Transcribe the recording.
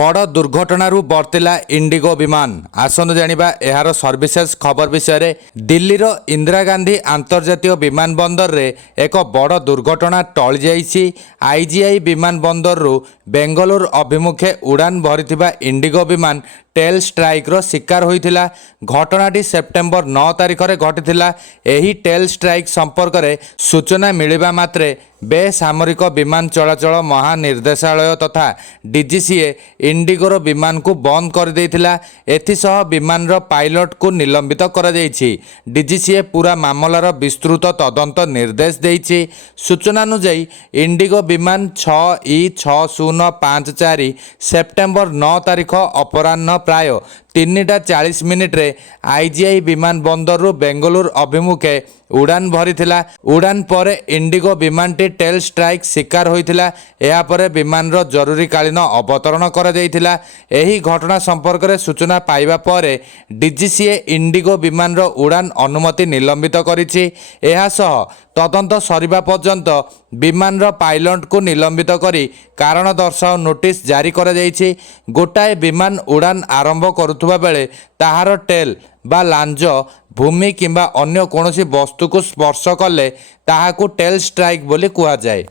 बड़ दुर्घटनारू बर्तिला इंडिगो विमान। आसनु जानिबा एहार सर्विसेस खबर विषय। दिल्लीर इंदिरा गांधी अंतर्जातीय विमान बंदर रे एक बड़ दुर्घटना टळि जाइछि। आईजीआई विमान बंदररू बेंगलुरु अभिमुखे उड़ान भरिथिबा इंडिगो विमान टेल स्ट्राइक रो शिकार होइथिला। घटनाटी सेप्टेम्बर 9 तारिख रे घटिथिला। एही टेल स्ट्राइक संपर्क रे सूचना मिलिबा मात्रे बेसामरिक विमान चलाचल महानिर्देशालय तथा डीजीसीए इंडिगोर विमान को बंद कर देइथिला। एथिसह विमान रो पायलट को निलंबित कर जाइछि। डीजीसीए पूरा मामलार विस्तृत तदंत निर्देश देइछि। सूचना अनुसार इंडिगो विमान 6E6054 सेप्टेम्बर 9 तारिख अपराह्न प्राय 3:40 रे आईजीआई विमान बंदररू बेंगलुरु अभिमुखे उड़ान भरिथिला। उड़ान पर इंडिगो विमानटी टेल स्ट्राइक शिकार होइथिला। एहा परे विमान रो जरूरीकालीन अवतरण करा जाइथिला। एही घटना संपर्क रे सूचना पाइबा परे डीजीसीए इंडिगो विमान रो उड़ान अनुमति निलंबित करिछि। एहा सह तदंत सरिबा पर्यंत विमान रो पायलट को निलंबित करी कारण दर्शाओ नोटिस जारी करा जाइछि। गोटाए विमान उड़ान आरंभ करुथुबा बेले ताहार टेल बा लांज भूमि किंबा अन्य कोनोसी वस्तु को स्पर्श कले ताहाकू टेल स्ट्राइक बोली कुहा जाए।